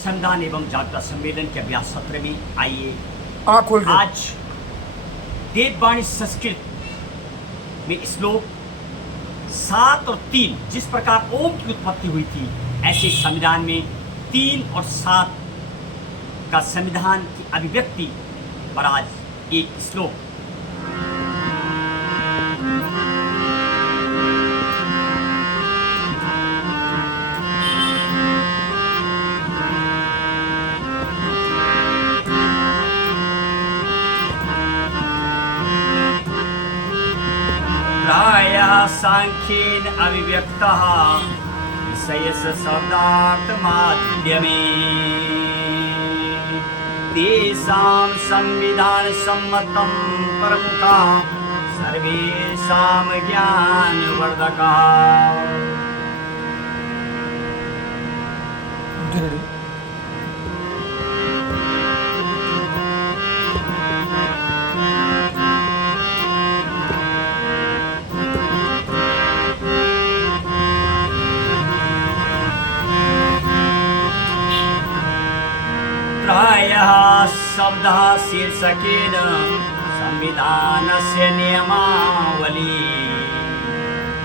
संविधान एवं जागरूकता सम्मेलन के अभ्यास सत्र में आइए आज देववाणी संस्कृत में श्लोक 7 और 3 जिस प्रकार ओम की उत्पत्ति हुई थी, ऐसे संविधान में 3 और 7 का संविधान की अभिव्यक्ति पर आज एक श्लोक। प्रायः सांख्येन अभिव्यक्तः विषयस्य शब्दार्थमाध्यमे तेषां संविधानसम्मतं प्रमुखः सर्वेषां ज्ञानवर्धकः। प्रायः शब्दः शीर्षकेन संविधानस्य नियमावली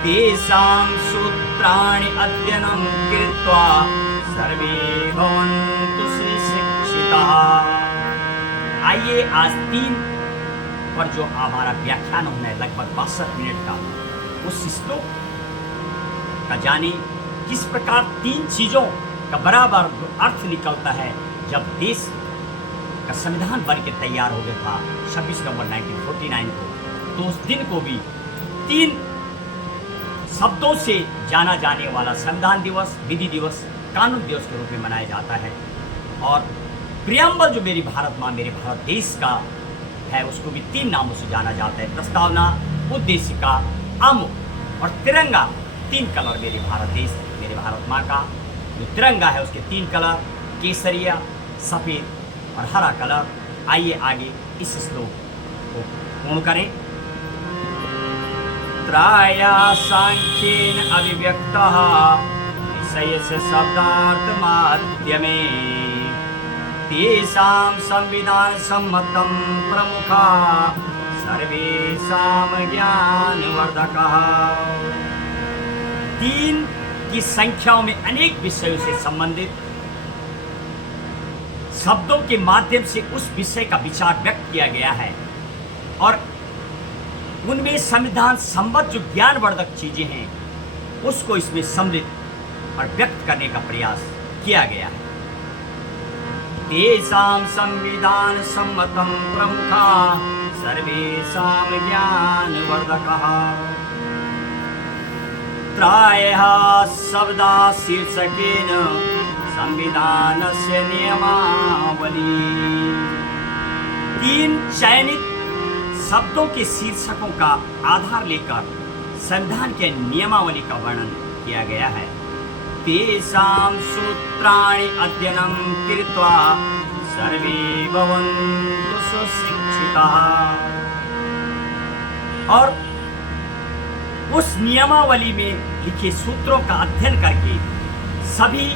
तेषां सूत्राणि अध्ययनं कृत्वा सर्वे भवन्तु सुशिक्षिताः। आइए आज 3 पर जो हमारा व्याख्यान होना है लगभग 62 मिनट का, उस श्लोक का जाने किस प्रकार 3 चीजों का बराबर अर्थ निकलता है। जब देश का संविधान बन के तैयार हो गया था 26 नवंबर 1949 को, तो उस दिन को भी 3 शब्दों से जाना जाने वाला संविधान दिवस, विधि दिवस, कानून दिवस के रूप में मनाया जाता है। और प्रियम्बल जो मेरी भारत माँ मेरे भारत देश का है, उसको भी 3 नामों से जाना जाता है। प्रस्तावना, उद्देशिका, आमुख और तिरंगा। 3 कलर मेरे भारत देश मेरे भारत माँ का जो तिरंगा है उसके 3 कलर, केसरिया, सफेद और हरा कलर। आइए आगे इस श्लोक को पूर्ण करें। त्रायः सांख्येन अभिव्यक्तः विषयस्य शब्दार्थमाध्यमे तेषां संविधानसम्मतं प्रमुखः सर्वेषां ज्ञानवर्धकः। 3 की संख्याओं में अनेक विषयों से संबंधित शब्दों के माध्यम से उस विषय का विचार व्यक्त किया गया है और उनमें संविधान संबद्ध जो ज्ञानवर्धक चीजें हैं उसको इसमें सम्मिलित और व्यक्त करने का प्रयास किया गया है। तेषां संविधान सम्मतं प्रमुखः सर्वेषां ज्ञानवर्धकः। प्रायः शब्दः शीर्षकेन संविधानस्य नियमावली। 3 चयनित शब्दों के शीर्षकों का आधार लेकर संविधान के नियमावली का वर्णन किया गया है। तेषां सूत्राणि अध्ययनं कृत्वा सर्वे भवन्तु सुशिक्षिताः। और उस नियमावली में लिखे सूत्रों का अध्ययन करके सभी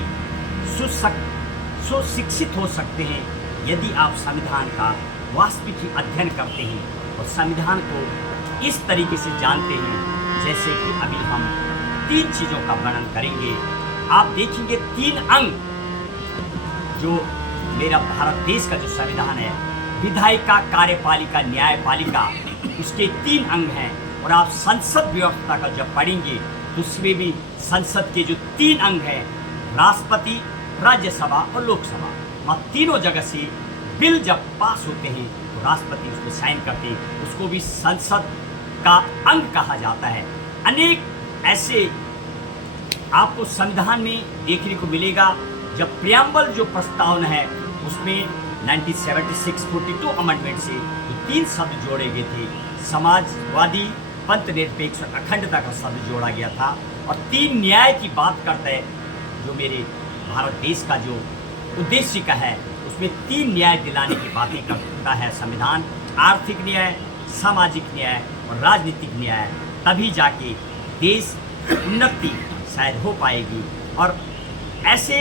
सुशिक्षित हो सकते हैं यदि आप संविधान का वास्तविक ही अध्ययन करते हैं और संविधान को इस तरीके से जानते हैं जैसे कि अभी हम 3 चीज़ों का वर्णन करेंगे। आप देखेंगे 3 अंग जो मेरा भारत देश का जो संविधान है, विधायिका, कार्यपालिका, न्यायपालिका, उसके 3 अंग हैं। और आप संसद व्यवस्था का जब पढ़ेंगे तो उसमें भी संसद के जो 3 अंग हैं, राष्ट्रपति, राज्यसभा और लोकसभा, वहाँ तीनों जगह से बिल जब पास होते हैं तो राष्ट्रपति उस पर साइन करते हैं, उसको भी संसद का अंग कहा जाता है। अनेक ऐसे आपको संविधान में देखने को मिलेगा। जब प्रियम्बल जो प्रस्तावना है उसमें 1976-42 अमेंडमेंट से 3 शब्द जोड़े गए थे। समाजवादी, पंथ निरपेक्ष और अखंडता का शब्द जोड़ा गया था। और 3 न्याय की बात करता है जो मेरे भारत देश का जो उद्देश्य का है, उसमें 3 न्याय दिलाने की बातें करता है संविधान। आर्थिक न्याय, सामाजिक न्याय और राजनीतिक न्याय। तभी जाके देश उन्नति शायद हो पाएगी। और ऐसे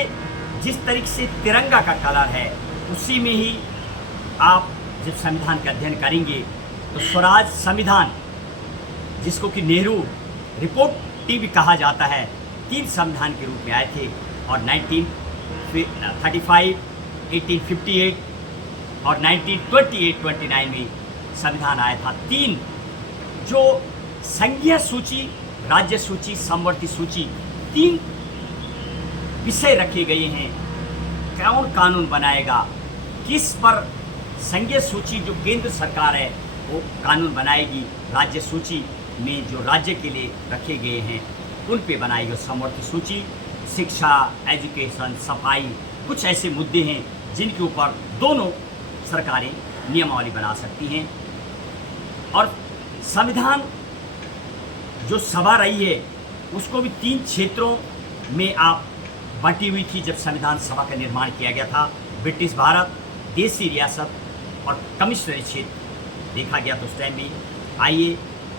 जिस तरीके से तिरंगा का कलर है उसी में ही आप जब संविधान का अध्ययन करेंगे तो स्वराज संविधान, जिसको कि नेहरू रिपोर्ट भी कहा जाता है, 3 संविधान के रूप में आए थे और 1935, 1858 और 1928-29 में संविधान आया था। 3 जो संघीय सूची, राज्य सूची, समवर्ती सूची, 3 विषय रखे गए हैं। कौन कानून बनाएगा, किस पर संघीय सूची जो केंद्र सरकार है वो कानून बनाएगी, राज्य सूची में जो राज्य के लिए रखे गए हैं उन पे बनाएगी समवर्ती सूची। शिक्षा, एजुकेशन, सफाई, कुछ ऐसे मुद्दे हैं जिनके ऊपर दोनों सरकारें नियमावली बना सकती हैं। और संविधान जो सभा रही है उसको भी 3 क्षेत्रों में आप बटी हुई थी। जब संविधान सभा का निर्माण किया गया था, ब्रिटिश भारत, देसी रियासत और कमिश्नरी क्षेत्र देखा गया। तो उस टाइम भी आइए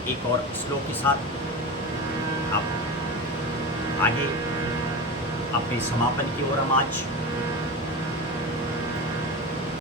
एक और श्लोक के साथ आप आगे अपने समापन की ओर हम आज